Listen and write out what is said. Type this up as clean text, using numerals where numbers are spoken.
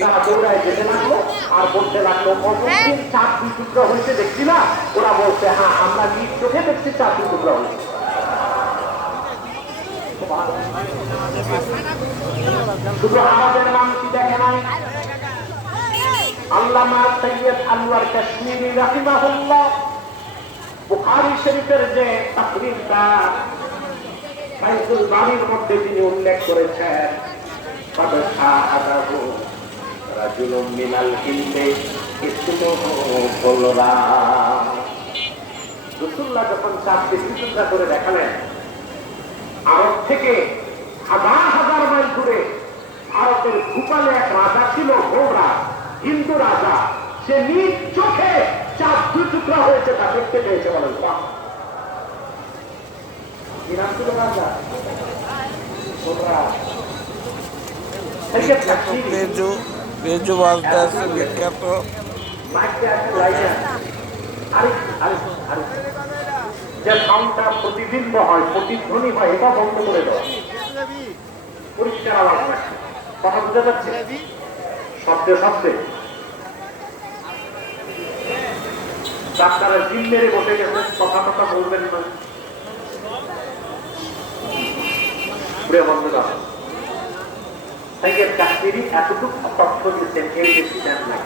তারা দৌড়ায় যেতে লাগলো আর বলতে লাগলো অমুকদিন চাঁদ দুই টুকরা হয়েছে দেখছি না? ওরা বলছে হ্যাঁ আমরা নিজ চোখে দেখছি চাঁদ দুই টুকরা হয়েছে। শুধু আমাদের মানুষই দেখে নাই, আল্লামা সৈয়দ আনোয়ার কাশ্মীরি রাহিমাহুল্লাহ বুখারী শরীফের যে তাফসীরটা ফায়জুল বারীর মধ্যে তিনি উল্লেখ করেছেন, قد شاهده رجل من العلم اسمه بلرام। রাসূলুল্লাহ যখন চাঁদকে চিত্রা করে দেখালেন, আরব থেকে হাজার হাজার মাইল দূরে ভারতের ভূপালে এক রাজা ছিল, গোবরা হিন্দু রাজা, সে নিজ চোখে চাঁদ দুই টুকরা হয়েছে তা দেখতে পেয়েছে। বলেন বাহ! কি নাম ছিল রাজা? গোবরা। বেজু বলতে আছে বিখ্যাত। যে সাউন্ডটা প্রতিবিম্ব হয়, প্রতিধ্বনি হয়, এটা বন্ধ করে দেওয়া, পরিষ্কার আওয়াজ থাকে, কথা বুঝতে পারছি? শব্দে শব্দে ডাক্তারের জিম মেরে বসে গেছে, কথা কথা বলবেন না, প্রিয় বন্ধুরা। সৈয়দ কাশ্মীরি এতটুকু তথ্য দিচ্ছেন, এর বেশি দেন নাই।